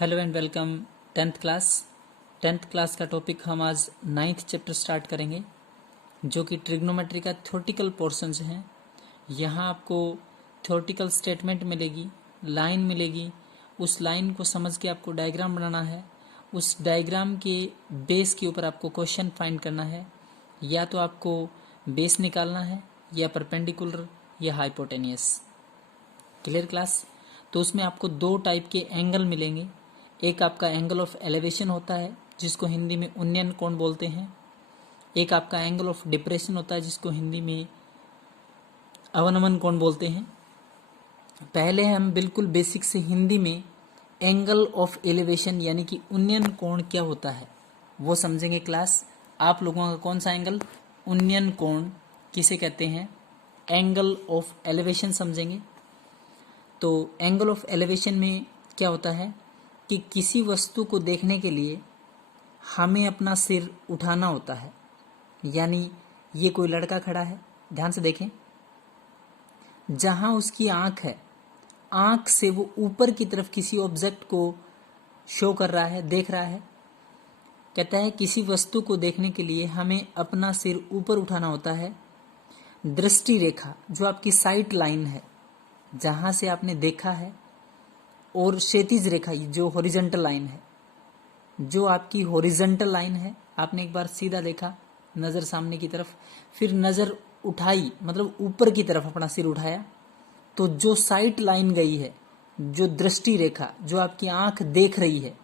Hello and welcome 10th class. 10th class का topic हम आज 9th चैप्टर स्टार्ट करेंगे, जो कि ट्रिग्नोमेट्री का थ्योरेटिकल पोर्शंस हैं। यहाँ आपको थ्योरेटिकल स्टेटमेंट मिलेगी, लाइन मिलेगी। उस लाइन को समझ के आपको डायग्राम बनाना है। उस डायग्राम के बेस के ऊपर आपको क्वेश्चन फाइंड करना है। या तो आपको बेस निकालना है, या परपेंडिकुलर, या हाइपोटेनियस। Clear class? तो उसमें आपको दो टाइप के एंगल मिलेंगे। एक आपका एंगल ऑफ एलिवेशन होता है, जिसको हिंदी में उन्नयन कोण बोलते हैं। एक आपका एंगल ऑफ डिप्रेशन होता है, जिसको हिंदी में अवनमन कोण बोलते हैं। पहले हम बिल्कुल बेसिक से हिंदी में एंगल ऑफ एलिवेशन यानी कि उन्नयन कोण क्या होता है वो समझेंगे क्लास। आप लोगों का कौन सा एंगल? उन्नयन कोण किसे कहते हैं? एंगल ऑफ एलिवेशन समझेंगे। तो एंगल ऑफ एलिवेशन में क्या होता है कि किसी वस्तु को देखने के लिए हमें अपना सिर उठाना होता है। यानी ये कोई लड़का खड़ा है, ध्यान से देखें, जहां उसकी आंख है, आंख से वो ऊपर की तरफ किसी ऑब्जेक्ट को शो कर रहा है, देख रहा है। कहता है किसी वस्तु को देखने के लिए हमें अपना सिर ऊपर उठाना होता है। दृष्टि रेखा जो आपकी साइट लाइन है, जहां से आपने देखा है, और क्षैतिज रेखा जो हॉरिजॉन्टल लाइन है, जो आपकी हॉरिजॉन्टल लाइन है। आपने एक बार सीधा देखा, नज़र सामने की तरफ, फिर नज़र उठाई, मतलब ऊपर की तरफ अपना सिर उठाया, तो जो साइट लाइन गई है, जो दृष्टि रेखा, जो आपकी आंख देख रही है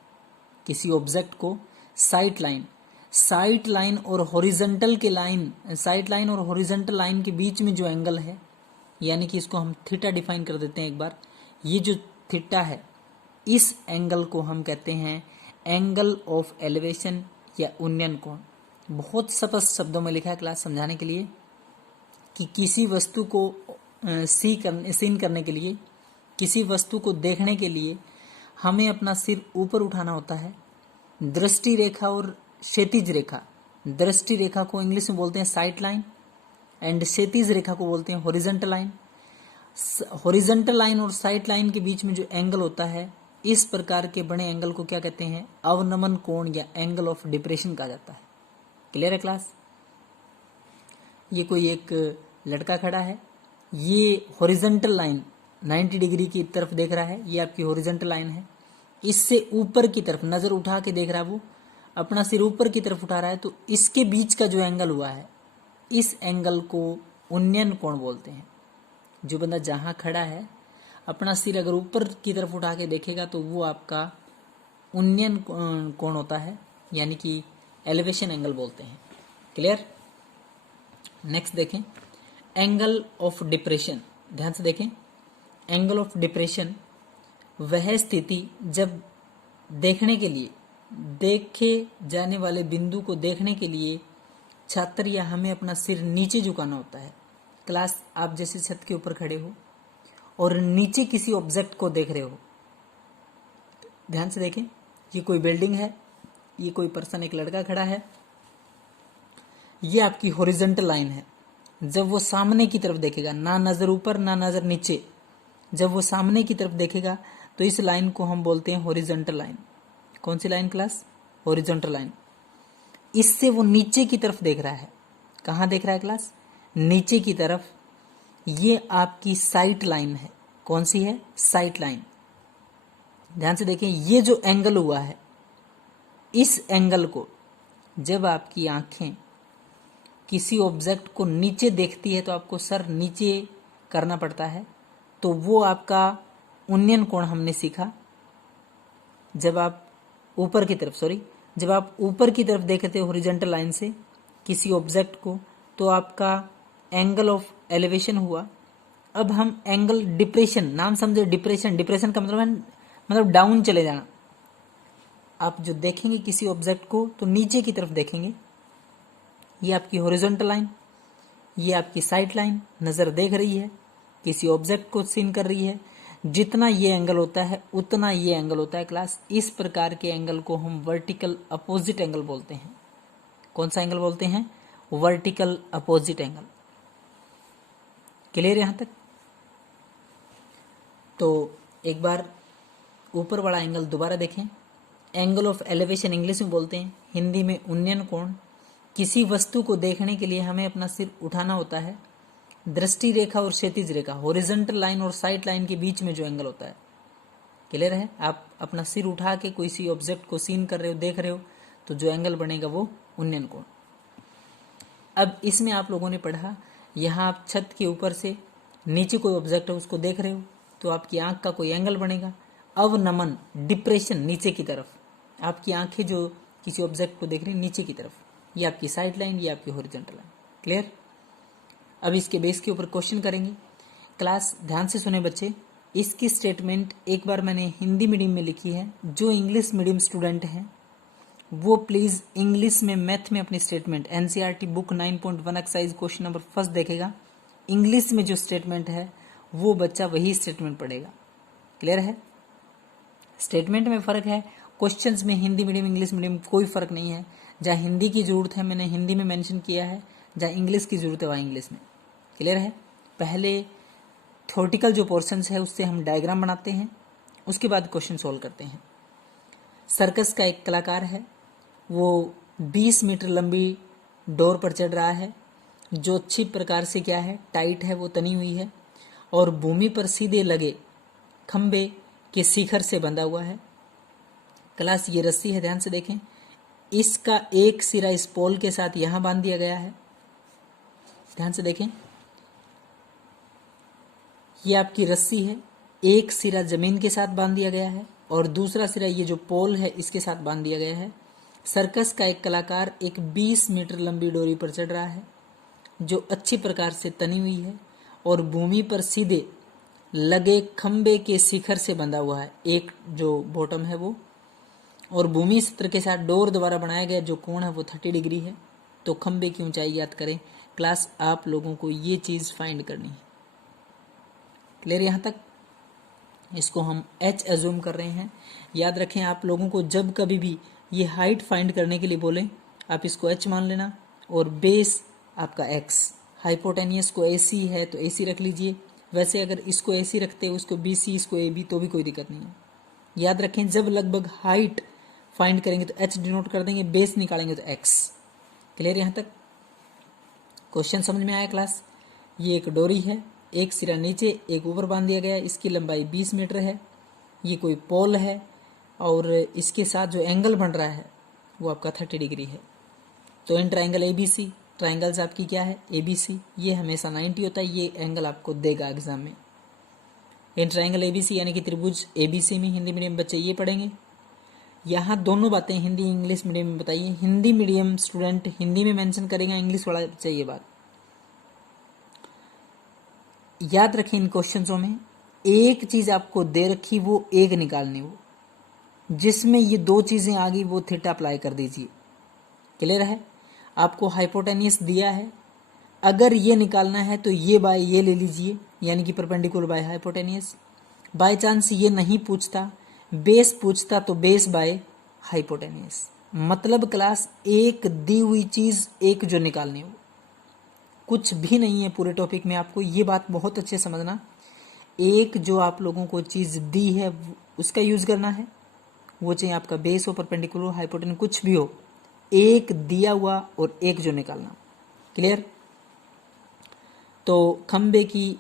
किसी ऑब्जेक्ट को, साइट लाइन। साइट लाइन और हॉरिजॉन्टल के लाइन, साइट लाइन और हॉरिजॉन्टल लाइन के बीच में जो एंगल है, यानी कि इसको हम थीटा डिफाइन कर देते हैं एक बार। ये जो थीटा है, इस एंगल को हम कहते हैं एंगल ऑफ एलिवेशन या उन्नयन कोण। बहुत स्पष्ट शब्दों में लिखा है क्लास समझाने के लिए कि किसी वस्तु को सीन करने के लिए, किसी वस्तु को देखने के लिए हमें अपना सिर ऊपर उठाना होता है। दृष्टि रेखा और क्षैतिज रेखा, दृष्टि रेखा को इंग्लिश में बोलते हैं साइट लाइन, एंड क्षैतिज रेखा को बोलते हैं हॉरिजॉन्टल लाइन। हॉरिजॉन्टल लाइन और साइट लाइन के बीच में जो एंगल होता है, इस प्रकार के बड़े एंगल को क्या कहते हैं? अवनमन कोण या एंगल ऑफ डिप्रेशन कहा जाता है। क्लियर है क्लास? ये कोई एक लड़का खड़ा है, ये हॉरिजॉन्टल लाइन 90 डिग्री की तरफ देख रहा है, ये आपकी हॉरिजॉन्टल लाइन है। इससे ऊपर की तरफ नजर उठा के देख रहा है, वो अपना सिर ऊपर की तरफ उठा रहा है, तो इसके बीच का जो एंगल हुआ है, इस एंगल को उन्नयन कोण बोलते हैं। जो बंदा जहां खड़ा है, अपना सिर अगर ऊपर की तरफ उठा के देखेगा, तो वो आपका उन्नयन कोण होता है, यानी कि एलिवेशन एंगल बोलते हैं। क्लियर? नेक्स्ट देखें, एंगल ऑफ डिप्रेशन। ध्यान से देखें, एंगल ऑफ डिप्रेशन वह स्थिति जब देखने के लिए, देखे जाने वाले बिंदु को देखने के लिए छात्र या हमें अपना सिर नीचे झुकाना होता है। क्लास, आप जैसे छत के ऊपर खड़े हो और नीचे किसी ऑब्जेक्ट को देख रहे हो, ध्यान से देखें, ये कोई बिल्डिंग है, ये कोई पर्सन, एक लड़का खड़ा है, ये आपकी हॉरिजॉन्टल लाइन है। जब वो सामने की तरफ देखेगा, ना नजर ऊपर ना नजर नीचे, जब वो सामने की तरफ देखेगा, तो इस लाइन को हम बोलते हैं हॉरिजॉन्टल लाइन। कौन सी लाइन क्लास? Horizontal line. इससे वो नीचे की तरफ देख रहा है। कहाँ देख रहा है क्लास? नीचे की तरफ। ये आपकी साइट लाइन है। कौन सी है? Site line. ध्यान से देखें, ये जो एंगल हुआ है, इस एंगल को जब आपकी आंखें किसी ऑब्जेक्ट को नीचे देखती है, तो आपको सर नीचे करना पड़ता है, तो वो आपका उन्नयन कोण हमने सीखा। जब आप ऊपर की तरफ, जब आप ऊपर की तरफ देखते हो हॉरिजॉन्टल लाइन से किसी ऑब्जेक्ट को, तो आपका एंगल ऑफ एलिवेशन हुआ। अब हम एंगल डिप्रेशन, नाम समझे, डिप्रेशन, डिप्रेशन का मतलब है मतलब डाउन चले जाना। आप जो देखेंगे किसी ऑब्जेक्ट को, तो नीचे की तरफ देखेंगे। ये आपकी हॉरिजॉन्टल लाइन, ये आपकी साइट लाइन, नजर देख रही है, किसी ऑब्जेक्ट को सीन कर रही है। जितना ये एंगल होता है, उतना ये एंगल होता है क्लास। इस प्रकार के एंगल को हम वर्टिकल अपोजिट एंगल बोलते हैं। कौन सा एंगल बोलते हैं? Vertical opposite angle. क्लियर यहां तक? तो एक बार ऊपर वाला एंगल दोबारा देखें। एंगल ऑफ एलिवेशन इंग्लिश में बोलते हैं, हिंदी में उन्नयन कोण। किसी वस्तु को देखने के लिए हमें अपना सिर उठाना होता है। दृष्टि रेखा और क्षैतिज रेखा, हॉरिजॉन्टल लाइन और साइड लाइन के बीच में जो एंगल होता है, क्लियर है। आप अपना सिर उठा के कोई सी ऑब्जेक्ट को सीन कर रहे हो, देख रहे हो, तो जो एंगल बनेगा वो उन्नयन कोण। अब इसमें आप लोगों ने पढ़ा, यहाँ आप छत के ऊपर से नीचे कोई ऑब्जेक्ट है उसको देख रहे हो तो आपकी आंख का कोई एंगल बनेगा। अवनमन, डिप्रेशन, नीचे की तरफ, आपकी आंखें जो किसी ऑब्जेक्ट को देख रही है नीचे की तरफ, ये आपकी साइड लाइन, ये आपकी हॉरिजॉन्टल लाइन। क्लियर। अब इसके बेस के ऊपर क्वेश्चन करेंगे। क्लास ध्यान से सुने बच्चे। इसकी स्टेटमेंट एक बार मैंने हिंदी मीडियम में लिखी है, जो इंग्लिश मीडियम स्टूडेंट हैं वो प्लीज़ इंग्लिश में, मैथ में अपनी statement NCERT book 9.1 exercise question number first देखेगा। इंग्लिश में जो स्टेटमेंट है वो बच्चा वही स्टेटमेंट पढ़ेगा। क्लियर है। स्टेटमेंट में फ़र्क है, क्वेश्चंस में हिंदी मीडियम इंग्लिश मीडियम कोई फ़र्क नहीं है। जहाँ हिंदी की ज़रूरत है मैंने हिंदी में मेंशन किया है, जहाँ इंग्लिश की ज़रूरत है वहाँ इंग्लिश में। क्लियर है। पहले थ्योरेटिकल जो पोर्शंस है उससे हम डायग्राम बनाते हैं, उसके बाद क्वेश्चन सोल्व करते हैं। सर्कस का एक कलाकार है, वो 20 मीटर लंबी डोर पर चढ़ रहा है, जो अच्छी प्रकार से क्या है, टाइट है, वो तनी हुई है और भूमि पर सीधे लगे खंबे के शिखर से बंधा हुआ है। क्लास ये रस्सी है, ध्यान से देखें। इसका एक सिरा इस पोल के साथ यहां बांध दिया गया है, ध्यान से देखें। ये आपकी रस्सी है, एक सिरा जमीन के साथ बांध दिया गया है और दूसरा सिरा ये जो पोल है इसके साथ बांध दिया गया है। सर्कस का एक कलाकार एक 20 मीटर लंबी डोरी पर चढ़ रहा है, जो अच्छी प्रकार से तनी हुई है और भूमि पर सीधे लगे खंबे के शिखर से बंधा हुआ है, एक जो बॉटम है वो, और भूमि सतह के साथ डोर द्वारा बनाया गया जो कोण है वो 30 डिग्री है। तो खंबे की ऊंचाई याद करें। क्लास आप लोगों को ये चीज़ फाइंड करनी है। क्लियर यहाँ तक। इसको हम h एज्यूम कर रहे हैं। याद रखें, आप लोगों को जब कभी भी ये हाइट फाइंड करने के लिए बोलें, आप इसको h मान लेना और बेस आपका x। हाइपोटेनियस को AC है तो AC रख लीजिए। वैसे अगर इसको AC रखते हैं, उसको BC, इसको AB, तो भी कोई दिक्कत नहीं है। याद रखें, जब लगभग हाइट फाइंड करेंगे तो h डिनोट कर देंगे, बेस निकालेंगे तो x। क्लियर यहाँ तक। क्वेश्चन समझ में आया क्लास। ये एक डोरी है, एक सिरा नीचे एक ऊपर बांध दिया गया, इसकी लंबाई 20 मीटर है। ये कोई पोल है और इसके साथ जो एंगल बन रहा है वो आपका 30 डिग्री है। तो इन ट्राइंगल ABC, ट्राइंगल्स आपकी क्या है ABC, ये हमेशा 90 होता है, ये एंगल आपको देगा एग्जाम में। इन ट्राइंगल ABC यानी कि त्रिभुज ABC में हिंदी मीडियम बच्चे ये पढ़ेंगे। यहाँ दोनों बातें हिंदी इंग्लिश मीडियम में बताइए। हिंदी मीडियम स्टूडेंट हिंदी में मेंशन करेगा, इंग्लिश वाला बच्चा ये बात याद रखें। इन क्वेश्चंसों में एक चीज आपको दे रखी, वो एक निकालनी, वो जिसमें ये दो चीजें आ गई वो थीटा अप्लाई कर दीजिए। क्लियर है। आपको हाइपोटेनियस दिया है, अगर ये निकालना है तो ये बाय ये ले लीजिए, यानी कि perpendicular by hypotenuse. By chance ये नहीं पूछता, बेस पूछता, तो बेस बाय हाइपोटेनियस। मतलब क्लास एक दी हुई चीज एक जो निकालनी हो, कुछ भी नहीं है पूरे टॉपिक में। आपको ये बात बहुत अच्छे समझना, एक जो आप लोगों को चीज़ दी है उसका यूज़ करना है, वो चाहे आपका बेस हो, परपेंडिकुलर, हाइपोटेन्यूस, कुछ भी हो, एक दिया हुआ और एक जो निकालना। क्लियर। तो खंबे की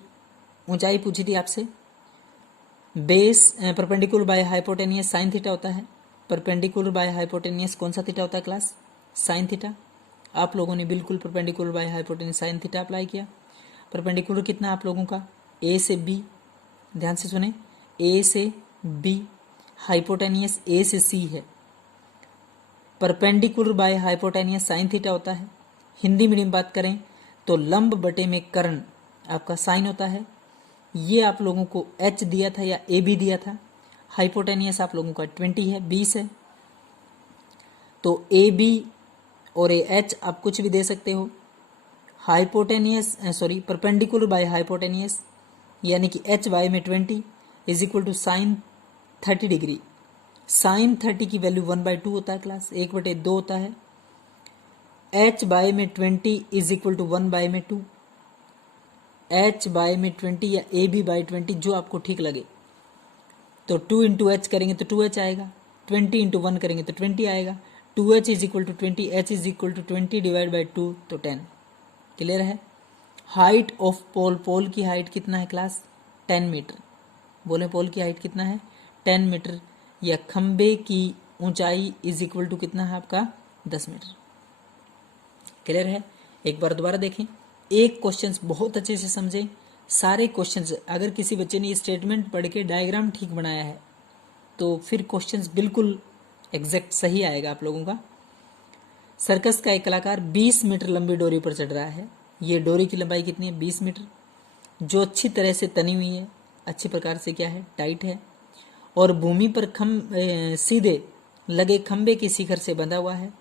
ऊंचाई पूछी थी आपसे, base perpendicular by hypotenuse sine theta होता है। परपेंडिकुलर बाय हाइपोटेनियस कौन सा थीटा होता है क्लास, साइन थीटा। आप लोगों ने बिल्कुल perpendicular by hypotenuse sine theta apply किया। परपेंडिकुलर कितना आप लोगों का, A से B, ध्यान से सुने, A से B, हाइपोटेनियस A से C है। Perpendicular by hypotenuse sine theta होता है। हिंदी मीडियम बात करें तो लंब बटे में कर्ण आपका साइन होता है। ये आप लोगों को H दिया था या AB दिया था। हाइपोटेनियस आप लोगों का 20 है, 20 है, तो AB और AH आप कुछ भी दे सकते हो। हाइपोटेनियस परपेंडिकुलर बाय हाइपोटेनियस यानी कि H बाय में 20 is equal to sine 30 degree. Sine 30 की वैल्यू 1/2 होता है क्लास, 1/2 होता है। H बाय में 20 is equal to 1/2। H by में 20 या AB बाय 20 जो आपको ठीक लगे। तो 2 इंटू एच करेंगे तो 2h आएगा, 20 इंटू 1 करेंगे तो 20 आएगा, 2h is equal to 20, h is equal to 20 divide by 2 तो 10। क्लियर है। हाइट ऑफ पोल, पोल की हाइट कितना है क्लास? 10 मीटर। बोले पोल की हाइट कितना है? 10 मीटर। या खंबे की ऊंचाई इज इक्वल टू कितना है आपका? 10 मीटर। क्लियर है। एक बार दोबारा देखें, एक क्वेश्चन बहुत अच्छे से समझें। सारे क्वेश्चंस, अगर किसी बच्चे ने ये स्टेटमेंट पढ़ के डायग्राम ठीक बनाया है तो फिर क्वेश्चंस बिल्कुल एग्जैक्ट सही आएगा आप लोगों का। सर्कस का एक कलाकार 20 मीटर लंबी डोरी पर चढ़ रहा है। ये डोरी की लंबाई कितनी है? 20 मीटर, जो अच्छी तरह से तनी हुई है, अच्छी प्रकार से क्या है? टाइट है, और भूमि पर सीधे लगे खंबे के शिखर से बंधा हुआ है।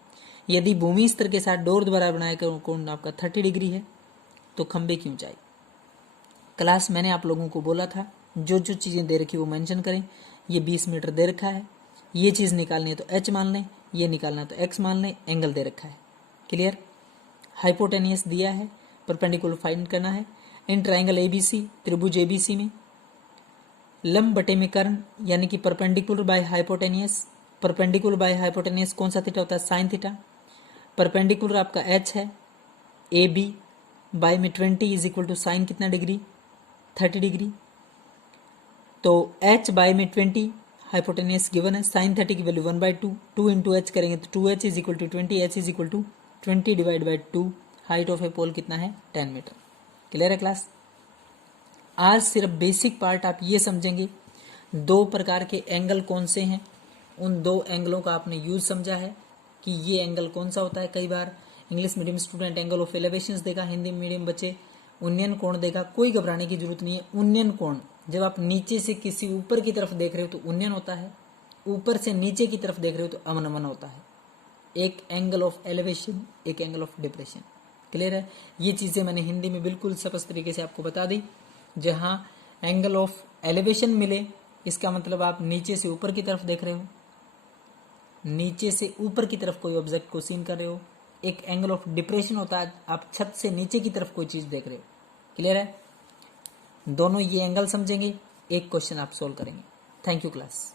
यदि भूमि स्तर के साथ डोर द्वारा बनाया कोण आपका 30 डिग्री है तो खंबे की ऊंचाई। क्लास मैंने आप लोगों को बोला था जो जो चीज़ें दे रखी वो मेंशन करें। ये 20 मीटर दे रखा है, ये चीज़ निकालनी है तो h मान लें, ये निकालना है तो x मान लें, एंगल दे रखा है। क्लियर। हाइपोटेनियस दिया है, परपेंडिकुलर फाइंड करना है। इन ट्राइंगल ABC, त्रिभुज ABC में लंब बटे में कर्ण यानी कि perpendicular by hypotenuse. Perpendicular by hypotenuse कौन सा थीटा होता है? Sine theta. परपेंडिकुलर आपका h है, AB बाय में 20 इज इक्वल टू साइन कितना डिग्री? 30 डिग्री। तो h बाय में 20 हाइपोटेनियस गिवन है, साइन 30 की वैल्यू 1/2, 2 इंटू एच करेंगे तो 2h is equal to 20, h is equal to 20 divide by 2। Height of a pole कितना है? 10 मीटर। क्लियर है क्लास। आज सिर्फ बेसिक पार्ट आप ये समझेंगे, दो प्रकार के एंगल कौन से हैं, उन दो एंगलों का आपने यूज समझा है कि ये एंगल कौन सा होता है। कई बार English medium student angle of elevations देगा, हिंदी मीडियम बच्चे उन्नयन कोण देगा। कोई घबराने की जरूरत नहीं है। उन्नयन कोण जब आप नीचे से किसी ऊपर की तरफ देख रहे हो तो उन्नयन होता है, ऊपर से नीचे की तरफ देख रहे हो तो अवनमन होता है। एक एंगल ऑफ एलिवेशन, एक एंगल ऑफ डिप्रेशन। क्लियर है। ये चीज़ें मैंने हिंदी में बिल्कुल स्पष्ट तरीके से आपको बता दी। जहाँ एंगल ऑफ एलिवेशन मिले इसका मतलब आप नीचे से ऊपर की तरफ देख रहे हो, नीचे से ऊपर की तरफ कोई ऑब्जेक्ट को सीन कर रहे हो। एक एंगल ऑफ डिप्रेशन होता है आप छत से नीचे की तरफ कोई चीज़ देख रहे हो। क्लियर है। दोनों ये एंगल समझेंगे, एक क्वेश्चन आप सोल्व करेंगे। Thank you class.